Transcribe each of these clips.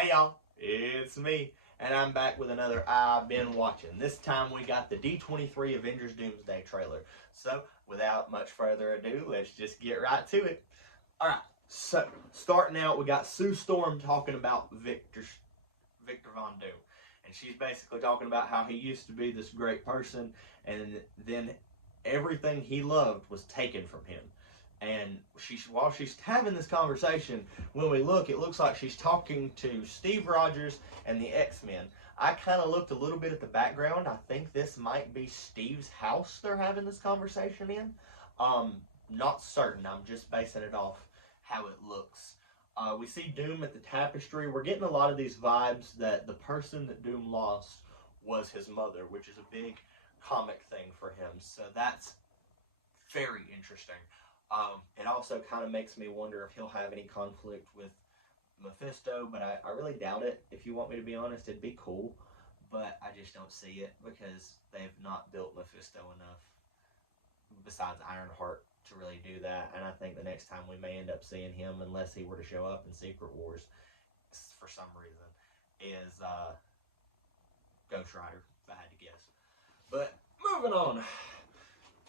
Hey y'all, it's me, and I'm back with another I've Been Watching. This time we got the D23 Avengers Doomsday trailer. So, without much further ado, let's just get right to it. Alright, so, starting out, we got Sue Storm talking about Victor Von Doom. And she's basically talking about how he used to be this great person, and then everything he loved was taken from him. And while she's having this conversation, when we look, it looks like she's talking to Steve Rogers and the X-Men. I kind of looked a little bit at the background. I think this might be Steve's house they're having this conversation in. Not certain. I'm just basing it off how it looks. We see Doom at the tapestry. We're getting a lot of these vibes that the person that Doom lost was his mother, which is a big comic thing for him. So that's very interesting. It also kind of makes me wonder if he'll have any conflict with Mephisto, but I really doubt it. If you want me to be honest, it'd be cool, but I just don't see it because they've not built Mephisto enough besides Ironheart to really do that. And I think the next time we may end up seeing him, unless he were to show up in Secret Wars for some reason, is Ghost Rider, if I had to guess. But moving on.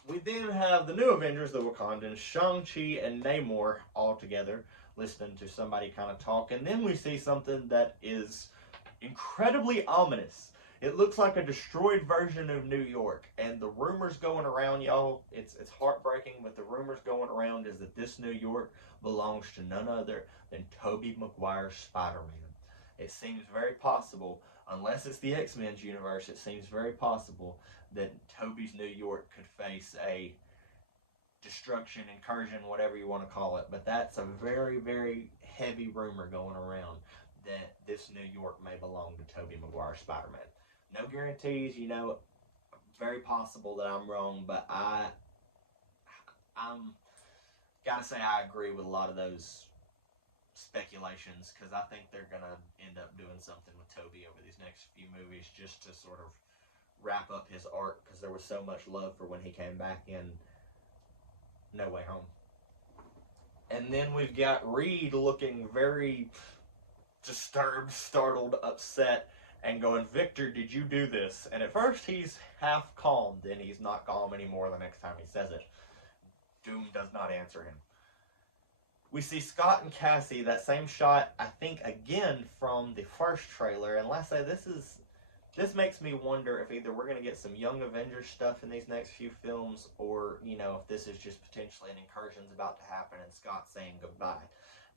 We then have the new Avengers, the Wakandans, Shang-Chi and Namor all together, listening to somebody kind of talk. And then we see something that is incredibly ominous. It looks like a destroyed version of New York. And the rumors going around, y'all, it's heartbreaking, but the rumors going around is that this New York belongs to none other than Tobey Maguire's Spider-Man. It seems very possible, unless it's the X-Men's universe, it seems very possible that Tobey's New York could face a destruction, incursion, whatever you want to call it. But that's a very, very heavy rumor going around that this New York may belong to Tobey Maguire's Spider-Man. No guarantees, you know, very possible that I'm wrong, but I'm gotta say I agree with a lot of those speculations, because I think they're gonna end up doing something with Tobey over these next few movies just to sort of wrap up his arc, because there was so much love for when he came back in No Way Home. And then we've got Reed looking very disturbed, startled, upset, and going, "Victor, did you do this?" And at first he's half calm, then he's not calm anymore the next time he says it. Doom does not answer him. We see Scott and Cassie, that same shot, I think, again from the first trailer. And let's say this makes me wonder if either we're going to get some Young Avengers stuff in these next few films, or, you know, if this is just potentially an incursion's about to happen and Scott saying goodbye.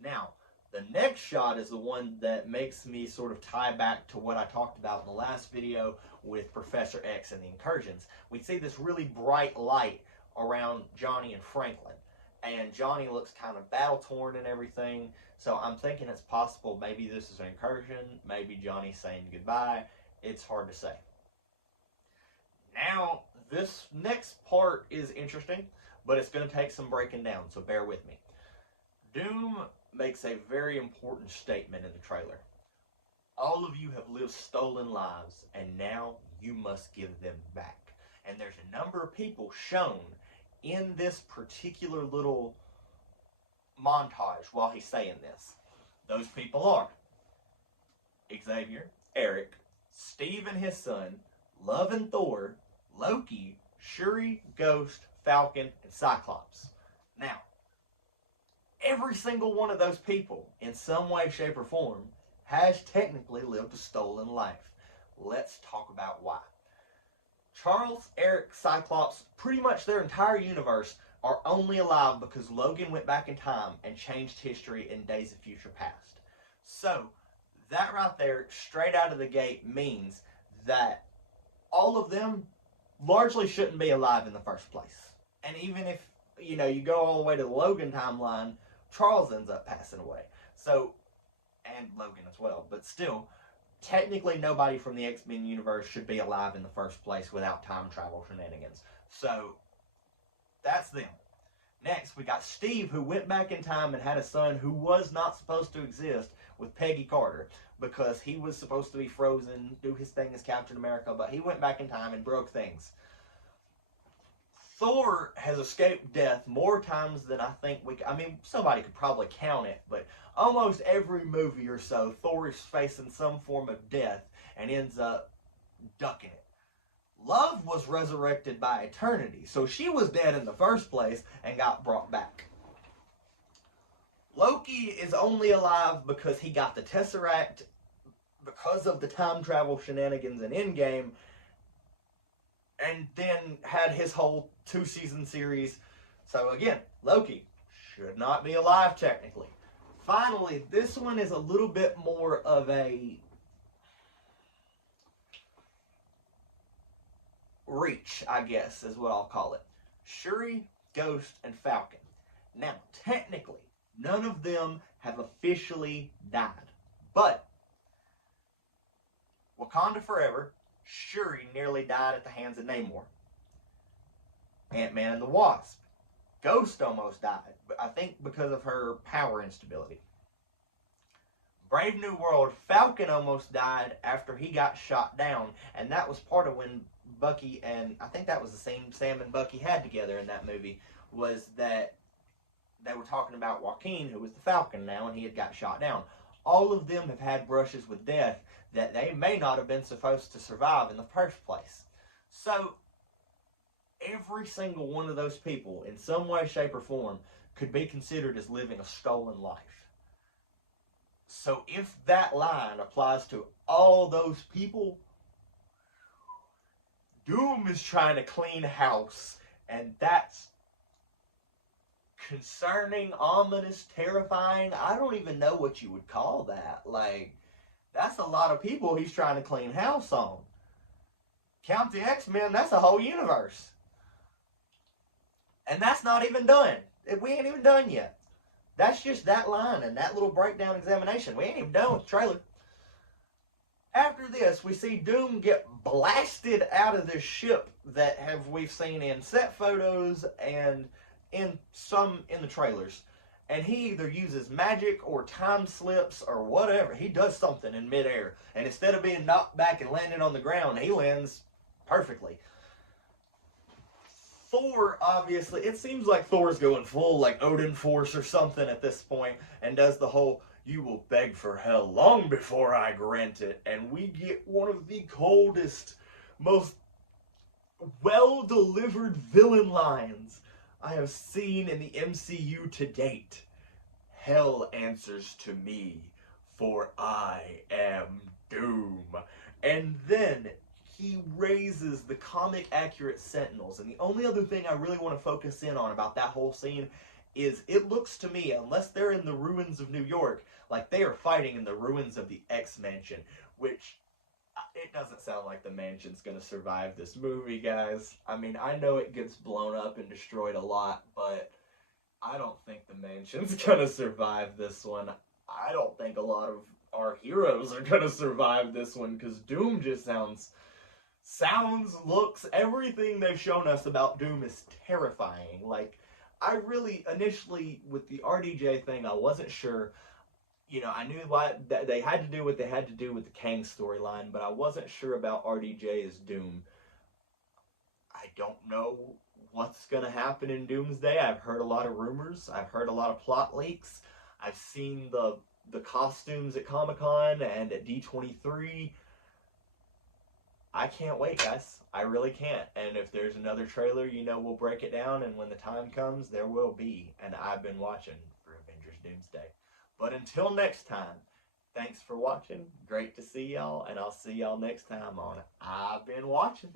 Now, the next shot is the one that makes me sort of tie back to what I talked about in the last video with Professor X and the incursions. We see this really bright light around Johnny and Franklin. And Johnny looks kind of battle-torn and everything. So I'm thinking it's possible maybe this is an incursion. Maybe Johnny's saying goodbye. It's hard to say. Now, this next part is interesting, but it's going to take some breaking down, so bear with me. Doom makes a very important statement in the trailer. All of you have lived stolen lives, and now you must give them back. And there's a number of people shown in this particular little montage while he's saying this. Those people are Xavier, Eric, Steve and his son, Love and Thor, Loki, Shuri, Ghost, Falcon, and Cyclops. Now, every single one of those people, in some way, shape, or form, has technically lived a stolen life. Let's talk about why. Charles, Eric, Cyclops, pretty much their entire universe are only alive because Logan went back in time and changed history in Days of Future Past. So, that right there, straight out of the gate, means that all of them largely shouldn't be alive in the first place. And even if, you know, you go all the way to the Logan timeline, Charles ends up passing away. So, and Logan as well, but still, technically nobody from the X-Men universe should be alive in the first place without time travel shenanigans. So, that's them. Next, we got Steve, who went back in time and had a son who was not supposed to exist with Peggy Carter, because he was supposed to be frozen, do his thing as Captain America, but he went back in time and broke things. Thor has escaped death more times than I think I mean, somebody could probably count it, but almost every movie or so, Thor is facing some form of death and ends up ducking it. Love was resurrected by eternity, so she was dead in the first place and got brought back. Loki is only alive because he got the Tesseract because of the time travel shenanigans in Endgame, and then had his whole 2-season series. So again, Loki should not be alive technically. Finally, this one is a little bit more of a reach, I guess, is what I'll call it. Shuri, Ghost, and Falcon. Now, technically, none of them have officially died. But, Wakanda Forever, Shuri nearly died at the hands of Namor. Ant-Man and the Wasp. Ghost almost died, but I think because of her power instability. Brave New World, Falcon almost died after he got shot down, and that was part of when Bucky and, I think that was the same Sam and Bucky had together in that movie, was that they were talking about Watchin, who was the Falcon now, and he had got shot down. All of them have had brushes with death that they may not have been supposed to survive in the first place. So, every single one of those people, in some way, shape, or form, could be considered as living a stolen life. So, if that line applies to all those people, Doom is trying to clean house, and that's concerning, ominous, terrifying. I don't even know what you would call that. Like, that's a lot of people he's trying to clean house on. Count the X-Men, that's a whole universe. And that's not even done. We ain't even done yet. That's just that line and that little breakdown examination. We ain't even done with the trailer. After this, we see Doom get blasted out of this ship that we've seen in set photos and in the trailers. And he either uses magic or time slips or whatever. He does something in midair. And instead of being knocked back and landing on the ground, he lands perfectly. Thor, obviously, it seems like Thor's going full like Odin Force or something at this point, and does the whole, "You will beg for hell long before I grant it." And we get one of the coldest, most well-delivered villain lines I have seen in the MCU to date. "Hell answers to me, for I am Doom." And then he raises the comic accurate Sentinels. And the only other thing I really want to focus in on about that whole scene is it looks to me, unless they're in the ruins of New York, like they are fighting in the ruins of the X-Mansion, which it doesn't sound like the mansion's going to survive this movie, guys. I mean, I know it gets blown up and destroyed a lot, but I don't think the mansion's going to survive this one. I don't think a lot of our heroes are going to survive this one, because Doom just looks, everything they've shown us about Doom is terrifying. Like, I really, initially, with the RDJ thing, I wasn't sure. You know, I knew why they had to do what they had to do with the Kang storyline, but I wasn't sure about RDJ as Doom. I don't know what's going to happen in Doomsday. I've heard a lot of rumors. I've heard a lot of plot leaks. I've seen the costumes at Comic-Con and at D23. I can't wait, guys. I really can't. And if there's another trailer, you know, we'll break it down. And when the time comes, there will be. And I've been watching for Avengers Doomsday. But until next time, thanks for watching. Great to see y'all. And I'll see y'all next time on I've Been Watching.